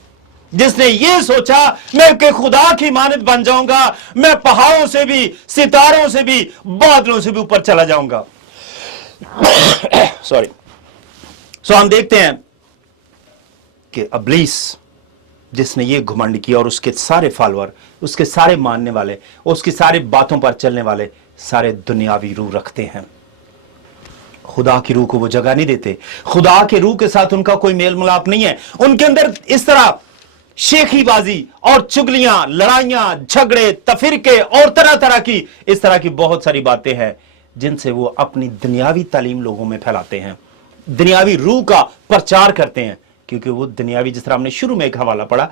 जिसने ये सोचा मैं के खुदा की मानद बन जाऊंगा, मैं पहाड़ों से भी, सितारों से भी, बादलों से भी ऊपर चला जाऊंगा। सॉरी। सो हम देखते हैं कि इब्लीस जिसने ये घमंड किया, और उसके सारे फॉलोअर, उसके सारे मानने वाले, उसकी सारी बातों पर चलने वाले सारे दुनियावी रूह रखते हैं। खुदा की रूह को वो जगह नहीं देते, खुदा के रूह के साथ उनका कोई मेल मिलाप नहीं है। उनके अंदर इस तरह शेखीबाजी और चुगलियां, लड़ाइयां, झगड़े, तफिरके और तरह तरह की इस तरह की बहुत सारी बातें हैं जिनसे वो अपनी दुनियावी तालीम लोगों में फैलाते हैं, दुनियावी रूह का प्रचार करते हैं। क्योंकि वो दुनियावी, जिस तरह हमने शुरू में एक हवाला पढ़ा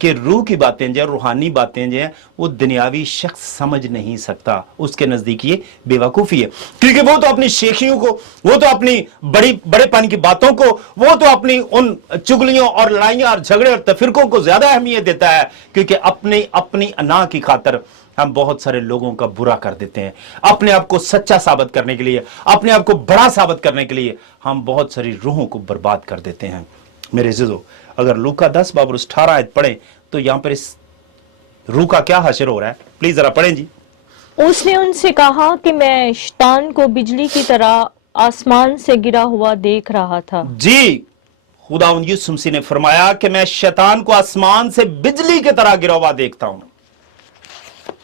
कि रूह की बातें जो, रूहानी बातें जो हैं, वो दुनियावी शख्स समझ नहीं सकता, उसके नजदीक ये बेवकूफी है। क्योंकि वो तो अपनी शेखियों को, वो तो अपनी बड़ेपन की बातों को, वो तो अपनी उन चुगलियों और लड़ाइयों और झगड़े और तफिरकों को ज्यादा अहमियत देता है। क्योंकि अपनी अना की खातर हम बहुत सारे लोगों का बुरा कर देते हैं, अपने आप को सच्चा साबित करने के लिए, अपने आप को बड़ा साबित करने के लिए हम बहुत सारी रूहों को बर्बाद कर देते हैं। मेरे अज़ीज़ों, अगर लूका 10 बाब 18 आयत पढ़ें तो यहां पर इस रूह का क्या हासिल हो रहा है, प्लीज जरा पढ़ें जी। उसने उनसे कहा कि मैं शैतान को बिजली की तरह आसमान से गिरा हुआ देख रहा था। जी, खुदावंद यीशु मसीह ने फरमाया कि मैं शैतान को आसमान से बिजली की तरह गिरा हुआ देखता हूं।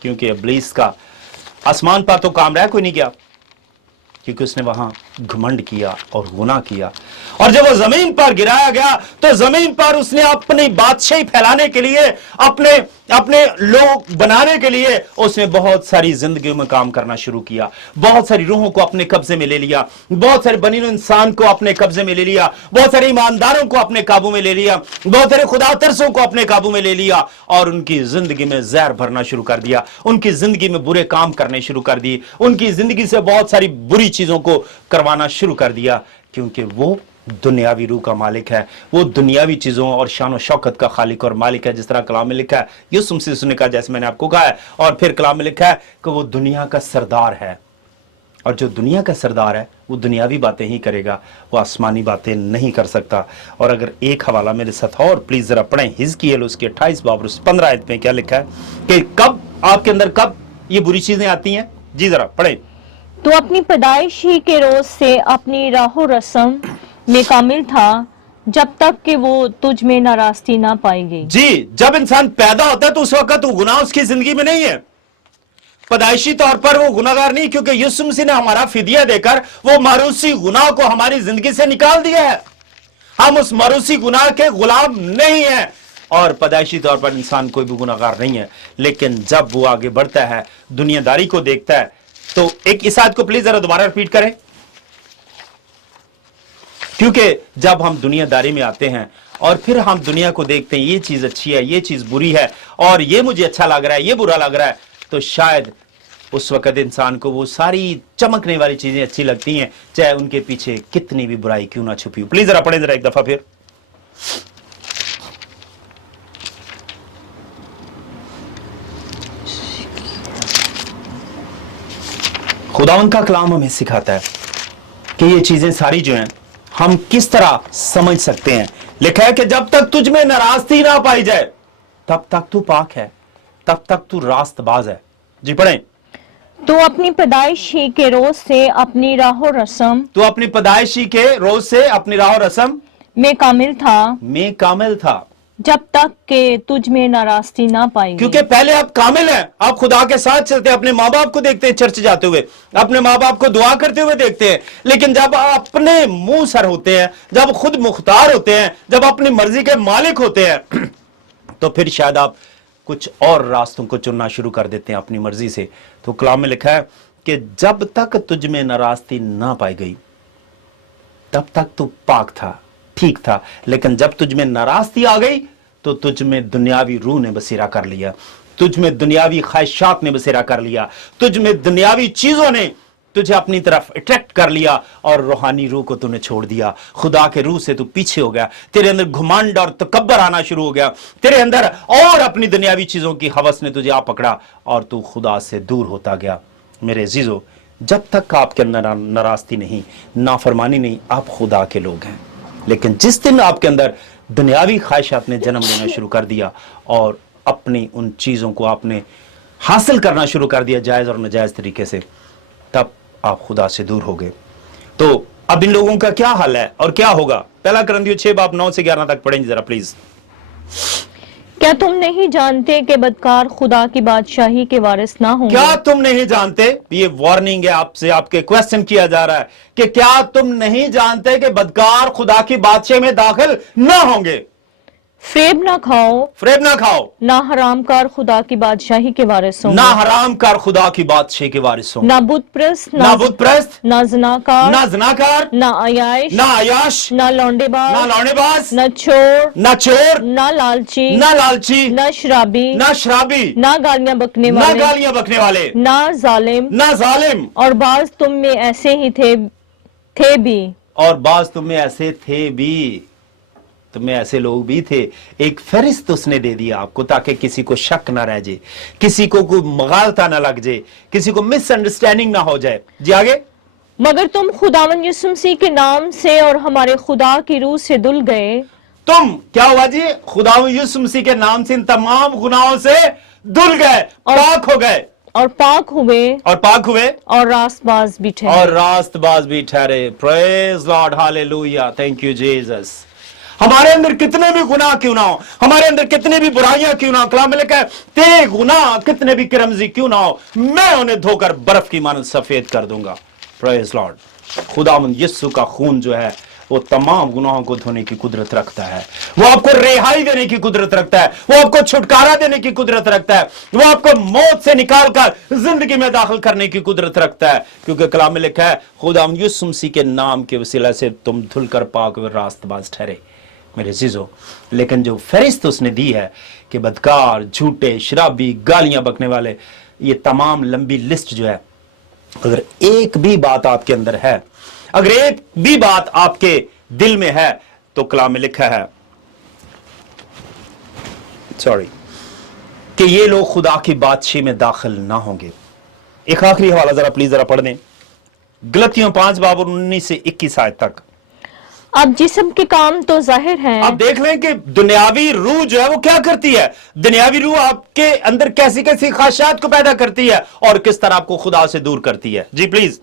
क्योंकि इब्लीस का आसमान पर तो काम रहा कोई नहीं गया, क्योंकि उसने वहां घमंड किया और गुनाह किया। और जब वो जमीन पर गिराया गया तो जमीन पर उसने अपनी बादशाही फैलाने के लिए, अपने लोग बनाने के लिए उसने बहुत सारी जिंदगी में काम करना शुरू किया, बहुत सारी रूहों को अपने कब्जे में ले लिया, बहुत सारे बनी इंसान को अपने कब्जे में ले लिया, बहुत सारे ईमानदारों को अपने काबू में ले लिया, बहुत सारे खुदा तरसों को अपने काबू में ले लिया और उनकी जिंदगी में जहर भरना शुरू कर दिया, उनकी जिंदगी में बुरे काम करने शुरू कर दिए, उनकी जिंदगी से बहुत सारी बुरी चीजों को करवाना शुरू कर दिया। क्योंकि वो दुनियावी रूह का मालिक है, वो दुनियावी चीजों और शान और शौकत का खालिक और मालिक है। जिस तरह कलाम में लिखा है, यूसुफ से उसने कहा, जैसे मैंने आपको कहा है, और फिर कलाम में लिखा है कि वो दुनिया का सरदार है, और जो दुनिया का सरदार है वो दुनियावी बातें ही करेगा, वो आसमानी बातें नहीं कर सकता। और अगर एक हवाला मेरे साथ और प्लीज जरा पढ़ें, हिजकिय्याह उसके 28 बाब 15 आयत में क्या लिखा है कि कब आपके अंदर कब ये बुरी चीजें आती हैं। जी जरा पढ़ें। तो अपनी पैदाइश ही के रोज से अपनी राहो रस्म में कामिल था, जब तक कि वो तुझ में नाराजगी ना पाई गई। जी, जब इंसान पैदा होता है तो उस वक्त वो गुनाह उसकी जिंदगी में नहीं है, पैदाइशी तौर पर वो गुनाहगार नहीं, क्योंकि यूसुफ मसीह ने हमारा फिदिया देकर वो मारूसी गुनाह को हमारी जिंदगी से निकाल दिया है। हम उस मारूसी गुनाह के गुलाम नहीं हैं, और पैदाइशी तौर पर इंसान कोई भी गुनाहगार नहीं है। लेकिन जब वो आगे बढ़ता है, दुनियादारी को देखता है, तो एक इस आयत को प्लीज जरा दोबारा रिपीट करें, क्योंकि जब हम दुनियादारी में आते हैं और फिर हम दुनिया को देखते हैं, ये चीज अच्छी है, ये चीज बुरी है, और ये मुझे अच्छा लग रहा है, ये बुरा लग रहा है, तो शायद उस वक्त इंसान को वो सारी चमकने वाली चीजें अच्छी लगती हैं, चाहे उनके पीछे कितनी भी बुराई क्यों ना छुपी हो। प्लीज जरा पढ़ें जरा एक दफा फिर। खुदावंद का कलाम हमें सिखाता है कि ये चीजें सारी जो हैं हम किस तरह समझ सकते हैं। लिखा है कि जब तक तुझ में नाराजगी ना पाई जाए तब तक तू पाक है, तब तक तू रास्तबाज है। जी पढ़ें। तो अपनी पैदाइश ही के रोज से अपनी राहो रस्म तो अपनी पैदाइशी के रोज से अपनी राह रस्म में कामिल था, जब तक के तुझ में नाराजगी ना पाई गई। क्योंकि पहले आप कामिल हैं, आप खुदा के साथ चलते हैं, अपने माँ बाप को देखते हैं चर्च जाते हुए, अपने माँ बाप को दुआ करते हुए देखते हैं। लेकिन जब आप अपने मुंह सर होते हैं, जब खुद मुख्तार होते हैं, जब अपनी मर्जी के मालिक होते हैं, तो फिर शायद आप कुछ और रास्तों को चुनना शुरू कर देते हैं अपनी मर्जी से। तो कलाम में लिखा है कि जब तक तुझ में नाराजगी ना पाई गई तब तक तू पाक था, ठीक था, लेकिन जब तुझ में नाराजगी आ गई तो तुझ में दुनियावी रूह ने बसेरा कर लिया, तुझ में दुनियावी ख्वाहिशात ने बसेरा कर लिया, तुझ में दुनियावी चीजों ने तुझे अपनी तरफ अट्रैक्ट कर लिया, और रूहानी रूह को तूने छोड़ दिया। खुदा के रूह से तू पीछे हो गया, तेरे अंदर घुमंड और तकब्बर आना शुरू हो गया, तेरे अंदर और अपनी दुनियावी चीजों की हवस ने तुझे आ पकड़ा, और तू खुदा से दूर होता गया। मेरे अजीजों, जब तक आपके अंदर नाराजगी नहीं, नाफरमानी नहीं, आप खुदा के लोग हैं। लेकिन जिस दिन आपके अंदर दुनियावी ख्वाहिशात ने जन्म लेना शुरू कर दिया और अपनी उन चीजों को आपने हासिल करना शुरू कर दिया जायज और नाजायज तरीके से, तब आप खुदा से दूर हो गए। तो अब इन लोगों का क्या हाल है और क्या होगा? पहला कुरिन्थियों 6 बाब 9 से 11 तक पढ़ेंगे जरा प्लीज। क्या तुम नहीं जानते कि बदकार खुदा की बादशाही के वारिस ना होंगे? क्या तुम नहीं जानते? ये वार्निंग है आपसे, आपके क्वेश्चन किया जा रहा है कि क्या तुम नहीं जानते कि बदकार खुदा की बादशाही में दाखिल ना होंगे? फेब ना खाओ, ना हरामकार खुदा की बादशाही के वारिस होंगे, ना हरामकार खुदा की बादशाही के वारिस होंगे, ना बुत प्रस्त, ना जनाकार, ना अयाश, ना लौंडेबाज, ना चोर, ना लालची, ना शराबी, ना गालियां बकने वाले, ना जालिम, और बाज तुम में ऐसे ही थे भी। तुम्हें ऐसे लोग भी थे। एक फहरिस्त उसने दे दिया आपको ताकि किसी को शक ना रह जाए, किसी को कोई मगालता ना लग जाए, किसी को मिसअंडरस्टैंडिंग ना हो जाए। जी आगे। मगर तुम खुदावंद यीशु मसीह के नाम से और हमारे खुदा की रूह से धुल गए। तुम क्या हुआ जी? खुदावंद यीशु मसीह के नाम से इन तमाम गुनाहों से धुल गए, पाक हो गए, और पाक हुए और रास्तबाज भी ठहरे। Praise Lord, hallelujah, thank you Jesus. हमारे अंदर कितने भी गुनाह क्यों ना हो, हमारे अंदर कितने भी बुराइयां क्यों ना हो, कलाम में लिखा है तेरे गुनाह कितने भी किरमजी क्यों ना हो, मैं उन्हें धोकर बर्फ की मानद सफेद कर दूंगा। Praise Lord. खुदावंद यीशु का खून जो है वो तमाम गुनाहों को धोने की कुदरत रखता है, वो आपको रिहाई देने की कुदरत रखता है, वो आपको छुटकारा देने की कुदरत रखता है, वो आपको मौत से निकालकर जिंदगी में दाखिल करने की कुदरत रखता है। क्योंकि कलाम में लिखा है खुदावंद यीशु मसीह के नाम के वसीला से तुम धुलकर पाक और रास्तबाज ठहरे। मेरे अजीजों, लेकिन जो फहरिस्त उसने दी है कि बदकार, झूठे, शराबी, गालियां बकने वाले, ये तमाम लंबी लिस्ट जो है, अगर एक भी बात आपके अंदर है, अगर एक भी बात आपके दिल में है, तो कलाम में लिखा है कि ये लोग खुदा की बादशाही में दाखिल ना होंगे। एक आखिरी हवाला जरा प्लीज जरा पढ़ दें, गलतियों 5 बाब और 19 से 21 आयत तक। अब जिस्म के काम तो जाहिर हैं। आप देख लें कि दुनियावी रूह जो है वो क्या करती है। दुनियावी रूह आपके अंदर कैसी कैसी ख्वाहिशात को पैदा करती है और किस तरह आपको खुदा से दूर करती है। जी प्लीज।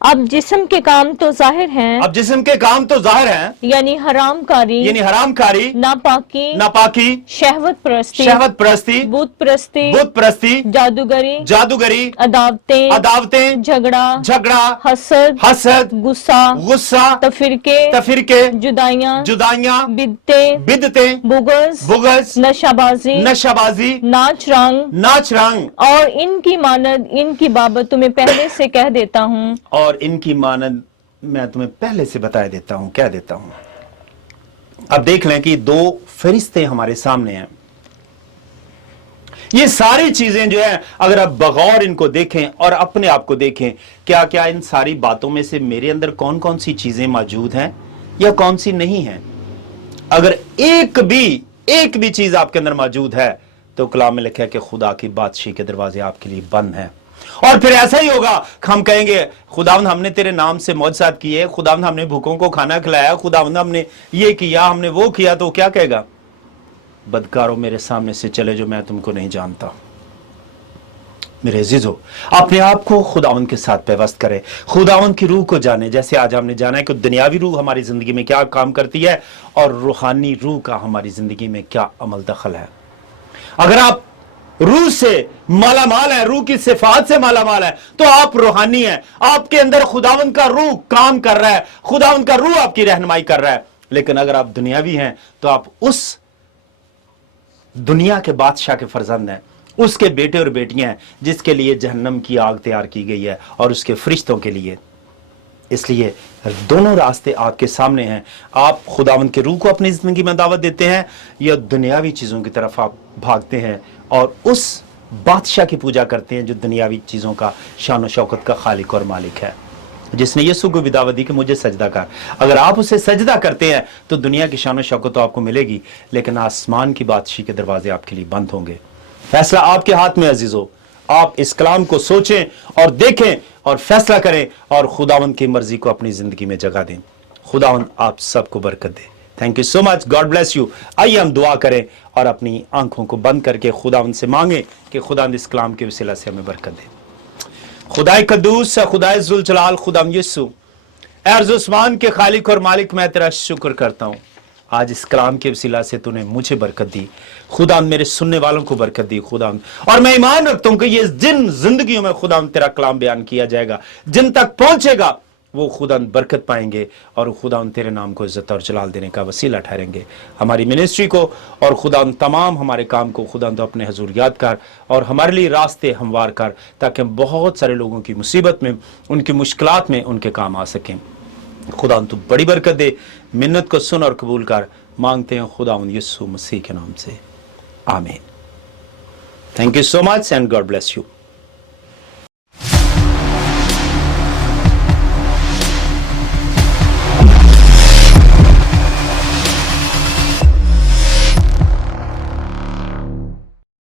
अब जिस्म के काम तो जाहिर हैं, अब जिस्म के काम तो जाहिर हैं, यानी हरामकारी, यानी हरामकारी, नापाकी, नापाकी, शहवत परस्ती, शहवत परस्ती, बुत परस्ती, बुत परस्ती, जादूगरी, जादूगरी, अदावतें, अदावतें, झगड़ा, झगड़ा, हसद, हसद, गुस्सा, गुस्सा, तफिरके, तफिरके, जुदाइयां, जुदाइयां, बिदतें, बिदतें, बुगज, बुगज, नशाबाजी, नशाबाजी, नाच रंग नाच रंग, और इनकी मानद इनकी बाबत तुम्हें पहले से कह देता हूँ। और इनकी मानद मैं तुम्हें पहले से बता देता हूं, कह देता हूं। अब देख लें कि 2 फरिश्ते हमारे सामने हैं। ये सारी चीजें जो है अगर आप बगौर इनको देखें और अपने आप को देखें, क्या क्या इन सारी बातों में से मेरे अंदर कौन कौन सी चीजें मौजूद हैं या कौन सी नहीं हैं। अगर एक भी चीज आपके अंदर मौजूद है तो कलाम में लिखा है कि खुदा की बादशाही के दरवाजे आपके लिए बंद हैं। और फिर ऐसा ही होगा, हम कहेंगे खुदावंद हमने तेरे नाम से मौजज़ात किए, खुदावंद हमने भूखों को खाना खिलाया, खुदावंद हमने ये किया, हमने वो किया, तो क्या कहेगा? बदकारों मेरे सामने से चले जो मैं तुमको नहीं जानता। मेरे अजीजों, अपने आप को खुदावंद के साथ पेवस्त करें, खुदावंद की रूह को जाने। जैसे आज हमने जाना है कि दुनियावी रूह हमारी जिंदगी में क्या काम करती है और रूहानी रूह का हमारी जिंदगी में क्या अमल दखल है। अगर आप रूह से मालामाल है, रूह की सिफात से मालामाल है, तो आप रूहानी हैं। आपके अंदर खुदावंद का रूह काम कर रहा है, खुदावंद का रूह आपकी रहनुमाई कर रहा है। लेकिन अगर आप दुनियावी हैं तो आप उस दुनिया के बादशाह के फर्जंद हैं, उसके बेटे और बेटियां हैं जिसके लिए जहन्नम की आग तैयार की गई है और उसके फरिश्तों के लिए। इसलिए दोनों रास्ते आपके सामने हैं। आप खुदावंद के रूह को अपनी जिंदगी में दावत देते हैं या दुनियावी चीजों की तरफ आप भागते हैं और उस बादशाह की पूजा करते हैं जो दुनियावी चीजों का शान और शौकत का खालिक और मालिक है, जिसने यीशु को भी दावत दी कि मुझे सजदा कर। अगर आप उसे सजदा करते हैं तो दुनिया की शान और शौकत तो आपको मिलेगी, लेकिन आसमान की बादशाही के दरवाजे आपके लिए बंद होंगे। फैसला आपके हाथ में अजीजों। आप इस कलाम को सोचें और देखें और फैसला करें और खुदावंद की मर्जी को अपनी जिंदगी में जगह दें। खुदावंद आप सबको बरकत दे। Thank you so much, God bless you. आइए हम दुआ करें और अपनी आंखों को बंद करके खुदावंद से मांगे कि खुदावंद इस कलाम के वसीला से हमें बरकत दे। खुदाए कद्दूस, खुदाए जुल जलाल, खुदाम यीशु, अर्ज़ उस्मान के खालिक और मालिक, मैं तेरा शुक्र करता हूँ आज इस कलाम के वसीला से तूने मुझे बरकत दी। खुदा मेरे सुनने वालों को बरकत दी खुदा, और मैं ईमान रखता हूं कि ये जिन जिंदगियों में खुदा तेरा कलाम बयान किया जाएगा, जिन तक पहुंचेगा, वो खुदा बरकत पाएंगे और खुदा तेरे नाम को इज्जत और जलाल देने का वसीला ठहरेंगे। हमारी मिनिस्ट्री को और खुदा तमाम हमारे काम को खुदा तो अपने हजूर याद कर और हमारे लिए रास्ते हमवार कर, ताकि हम बहुत सारे लोगों की मुसीबत में, उनकी मुश्किलात में उनके काम आ सकें। खुदा तू बड़ी बरकत दे। मिन्नत को सुन और कबूल कर मांगते हैं खुदा यीशु मसीह के नाम से, आमीन। Thank you so much and God bless you.